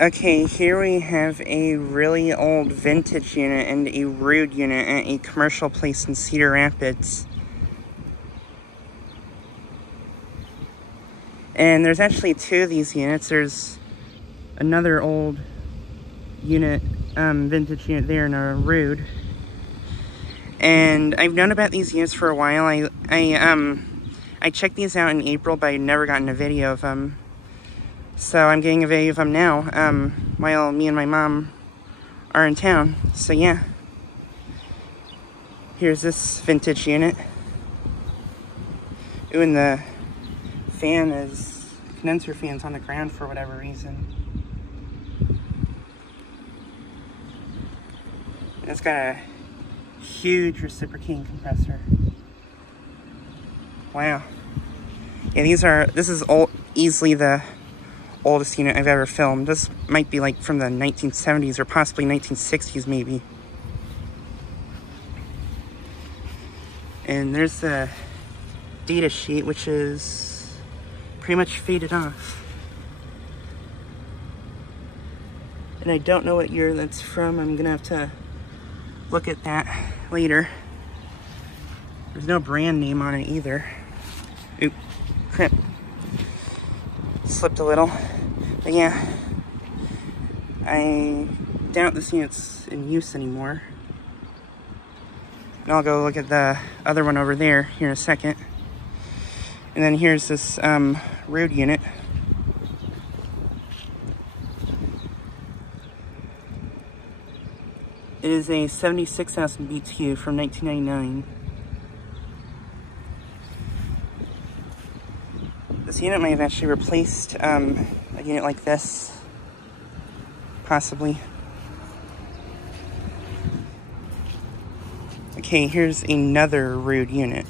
Okay, here we have a really old vintage unit and a Ruud unit at a commercial place in Cedar Rapids. And there's actually two of these units. There's another old unit, vintage unit there, and a Ruud. And I've known about these units for a while. I checked these out in April, but I'd never gotten a video of them. So I'm getting a video of them now, while me and my mom are in town. So yeah. Here's this vintage unit. Ooh, and the fan is, condenser fan's on the ground for whatever reason. It's got a huge reciprocating compressor. Wow. Yeah, this is easily the oldest unit I've ever filmed. This might be like from the 1970s or possibly 1960s maybe. And there's the data sheet, which is pretty much faded off. And I don't know what year that's from. I'm gonna have to look at that later. There's no brand name on it either. Oop, crap. Slipped a little. But yeah, I doubt this unit's in use anymore. And I'll go look at the other one over there here in a second. And then here's this Ruud unit. It is a 76,000 BTU from 1999. This unit might have actually replaced a unit like this, possibly. Okay, here's another Ruud unit.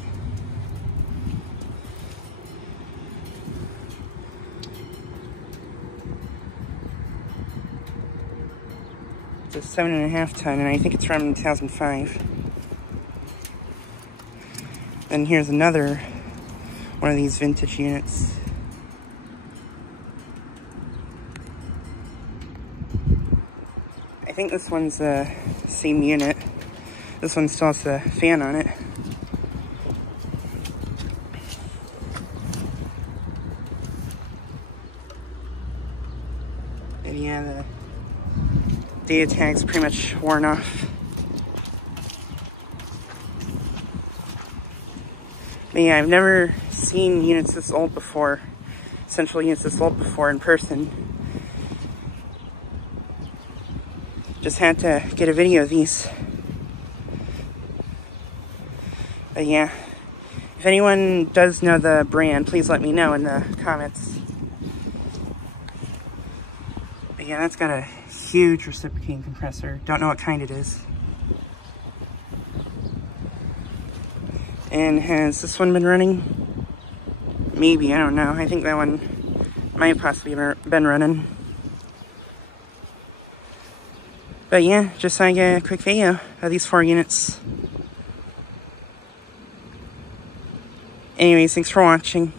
It's a 7.5 ton, and I think it's from 2005. Then here's another one of these vintage units. I think this one's the same unit. This one still has the fan on it. And yeah, the data tag's pretty much worn off. But yeah, I've never seen units this old before, central units this old before in person. Just had to get a video of these. But yeah, if anyone does know the brand, please let me know in the comments. But yeah, that's got a huge reciprocating compressor. Don't know what kind it is. And has this one been running? Maybe, I don't know. I think that one might have possibly been running. But yeah, just like a quick video of these 4 units. Anyways, thanks for watching.